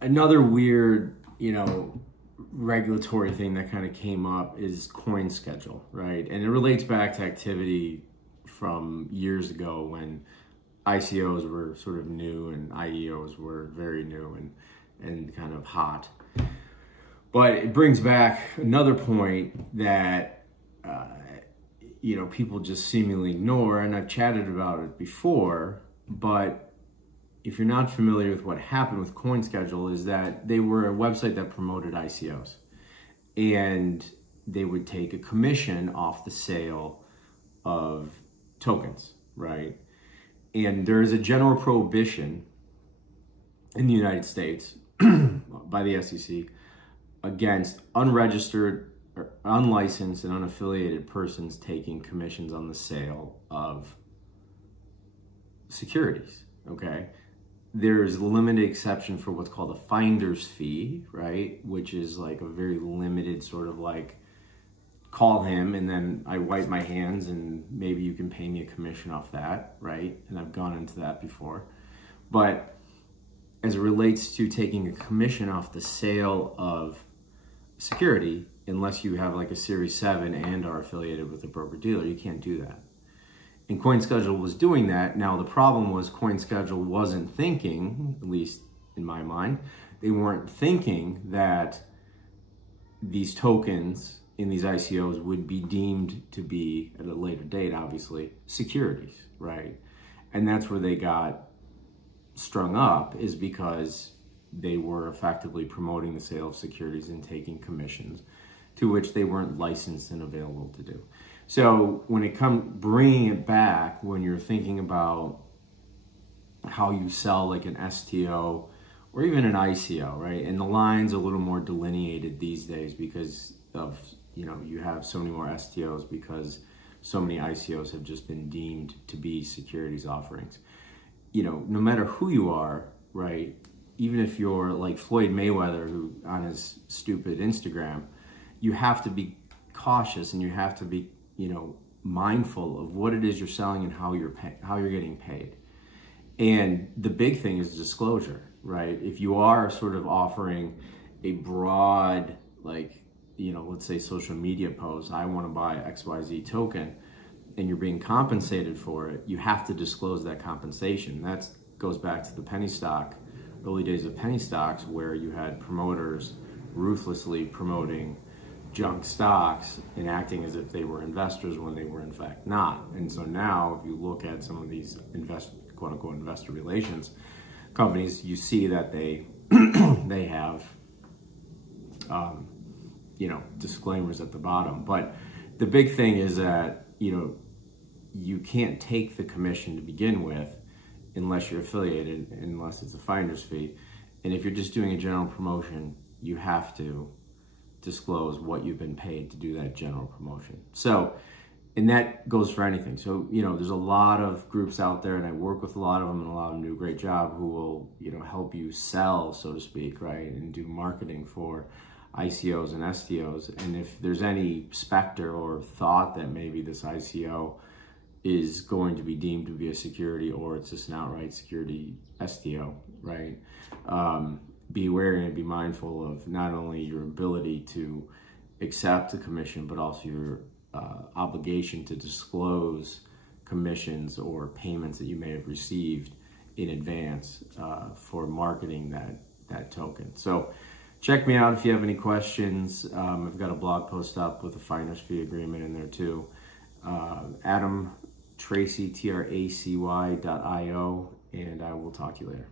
Another weird, regulatory thing that kind of came up is coin schedule, right? And it relates back to activity from years ago when ICOs were sort of new and IEOs were very new and kind of hot. But it brings back another point that, people just seemingly ignore, and I've chatted about it before, but if you're not familiar with what happened with CoinSchedule, is that they were a website that promoted ICOs, and they would take a commission off the sale of tokens, right? And there is a general prohibition in the United States by the SEC against unregistered, or unlicensed, and unaffiliated persons taking commissions on the sale of securities, okay? There's a limited exception for what's called a finder's fee, right? Which is like a very limited sort of like, call him and then I wipe my hands and maybe you can pay me a commission off that, right? And I've gone into that before. But as it relates to taking a commission off the sale of security, unless you have like a Series 7 and are affiliated with a broker-dealer, you can't do that. And CoinSchedule was doing that. Now the problem was CoinSchedule wasn't thinking, at least in my mind, they weren't thinking that these tokens in these ICOs would be deemed to be, at a later date obviously, securities, right? And that's where they got strung up, is because they were effectively promoting the sale of securities and taking commissions, to which they weren't licensed and available to do. So when it comes, bringing it back, when you're thinking about how you sell like an STO or even an ICO, right? And the line's a little more delineated these days because of, you have so many more STOs because so many ICOs have just been deemed to be securities offerings. No matter who you are, right? Even if you're like Floyd Mayweather, who on his stupid Instagram, you have to be cautious and you have to be, mindful of what it is you're selling and how you're getting paid. And the big thing is disclosure, right? If you are sort of offering a broad, like, let's say social media post, I want to buy XYZ token, and you're being compensated for it, you have to disclose that compensation. That goes back to the penny stock, early days of penny stocks, where you had promoters ruthlessly promoting junk stocks and acting as if they were investors when they were in fact not. And so now if you look at some of these quote unquote investor relations companies, you see that they they have disclaimers at the bottom. But the big thing is that you can't take the commission to begin with unless you're affiliated, unless it's a finder's fee. And if you're just doing a general promotion, you have to disclose what you've been paid to do that general promotion. So, and that goes for anything. So, there's a lot of groups out there, and I work with a lot of them, and a lot of them do a great job, who will, help you sell, so to speak, right? And do marketing for ICOs and STOs. And if there's any specter or thought that maybe this ICO is going to be deemed to be a security, or it's just an outright security STO, right? Be wary and be mindful of not only your ability to accept a commission, but also your obligation to disclose commissions or payments that you may have received in advance for marketing that token. So check me out if you have any questions. I've got a blog post up with a finder's fee agreement in there too. Tracy, Tracy.io, and I will talk to you later.